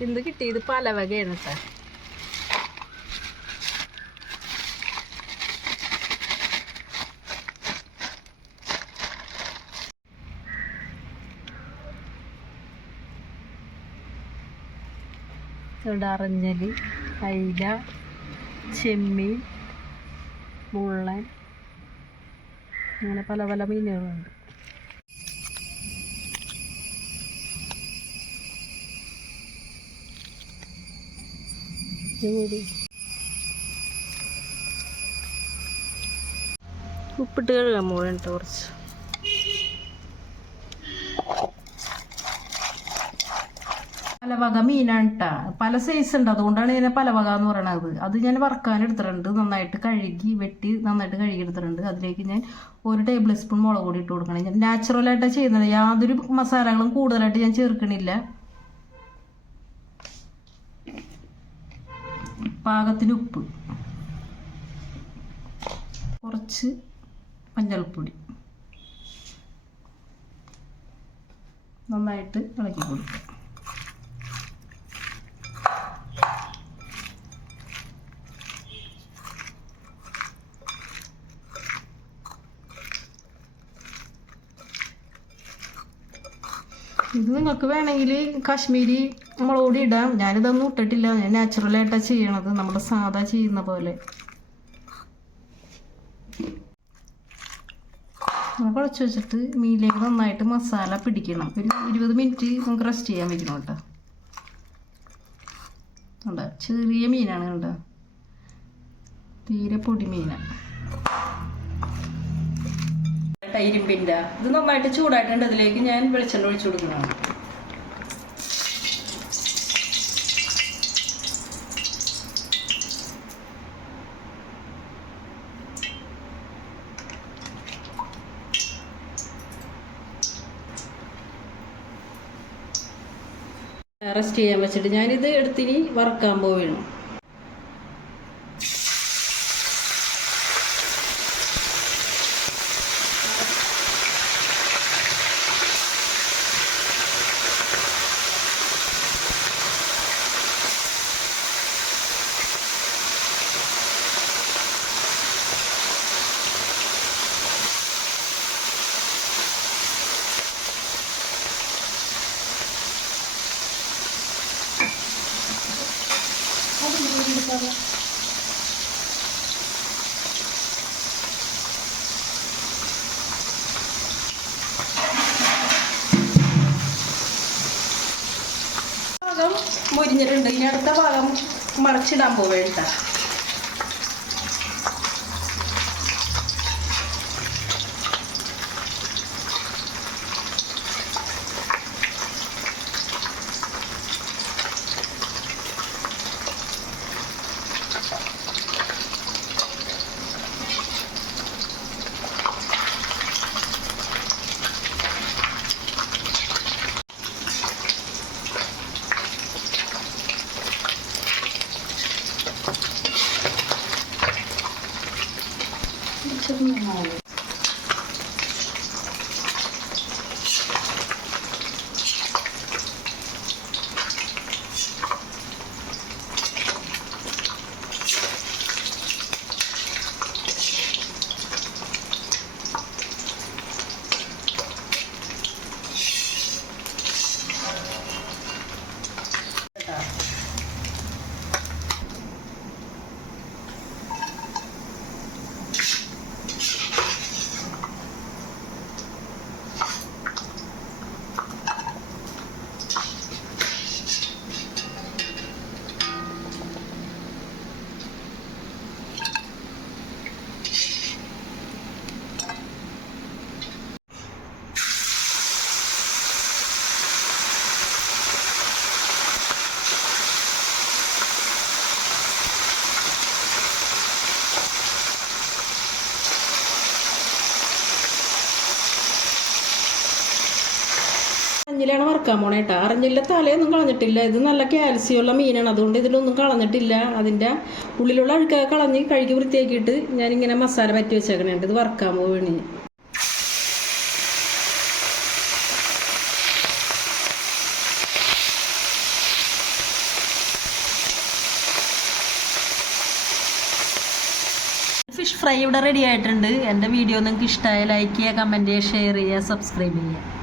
ഇന്ന് കിട്ടിയത് പലവകയാണ് കേട്ടോ സാർ അറഞ്ഞൽ അയില ചെമ്മീൻ മുള്ളൻ അങ്ങനെ പല പല മീനുകളുണ്ട്. ഇതുകൂടി. ഉപ്പിട്ട് കഴുകാൻ പോകണം കുറച്ച്. പല വക മീനാണ് കേട്ടോ പല സൈസ് ഉണ്ട്. അതുകൊണ്ടാണ് ഇതിനെ പല വക എന്ന് പറയണത്. അത് ഞാൻ വറക്കാൻ എടുത്തിട്ടുണ്ട്. നന്നായിട്ട് കഴുകി വെട്ടി നന്നായിട്ട് കഴുകി എടുത്തിട്ടുണ്ട്. അതിലേക്ക് ഞാൻ ഒരു ടേബിൾ സ്പൂൺ മുളക് പൊടി ഇട്ട് കൊടുക്കണം. ഞാൻ നാച്ചുറലായിട്ടാണ് ചെയ്യുന്നത്. യാതൊരു മസാലകളും കൂടുതലായിട്ട് ഞാൻ ചേർക്കണില്ല. പാകത്തിന് ഉപ്പ്. കുറച്ച് മഞ്ഞൾപ്പൊടി. നന്നായിട്ട് ഇളക്കി കൊടുക്കുക ഇത് നിങ്ങൾക്ക് വേണമെങ്കിൽ കാശ്മീരി മുളക് പൊടി ഇടാം ഞാനിതൊന്നും ഇട്ടിട്ടില്ല. ഞാൻ നാച്ചുറലായിട്ടാണ് ചെയ്യണത്. നമ്മൾ സാധാ ചെയ്യുന്ന പോലെ. കുഴച്ച് വെച്ചിട്ട് മീനിലേക്ക് നന്നായിട്ട് മസാല പിടിക്കണം. ഒരു ഇരുപത് മിനിറ്റ് നമുക്ക് റെസ്റ്റ് ചെയ്യാൻ വെക്കണം കേട്ടോ. ചെറിയ മീനാണ് കണ്ടോ? തീരെ പൊടി മീനാണ് ഇരുമ്പിന്റെ ഇത് നന്നായിട്ട് ചൂടായിട്ടുണ്ട്. അതിലേക്ക് ഞാൻ വെളിച്ചെണ്ണ ഒഴിച്ചു കൊടുക്കുന്നതാണ് റെസ്റ്റ് ചെയ്യാൻ വെച്ചിട്ട് ഞാനിത് എടുത്തിനി വറക്കാൻ പോവുകയാണ്. ഭാഗം മുരിഞ്ഞിട്ടുണ്ട്. ഇനി അടുത്ത ഭാഗം മറിച്ചിടാൻ പോവേണ്ട അരഞ്ഞിലാണ് വറക്കാൻ പോണേട്ട അറിഞ്ഞില്ല അരഞ്ഞിലെ തലയൊന്നും കളഞ്ഞിട്ടില്ല. ഇത് നല്ല കാൽസ്യമുള്ള മീനാണ്. അതുകൊണ്ട് ഇതിലൊന്നും കളഞ്ഞിട്ടില്ല. അതിന്റെ ഉള്ളിലുള്ള അഴുക്കൊക്കെ കളഞ്ഞ് കഴുകി വൃത്തിയാക്കിയിട്ട് ഞാനിങ്ങനെ മസാല പറ്റി വെച്ചേക്കണേണ്ട്. ഇത് വറക്കാൻ പോവേണി. ഫിഷ് ഫ്രൈ ഇവിടെ റെഡി ആയിട്ടുണ്ട്. എന്റെ വീഡിയോ നിങ്ങൾക്ക് ഇഷ്ടമായ ലൈക്ക് ചെയ്യുക കമന്റ് ചെയ്യുക ഷെയർ ചെയ്യുക സബ്സ്ക്രൈബ് ചെയ്യുക.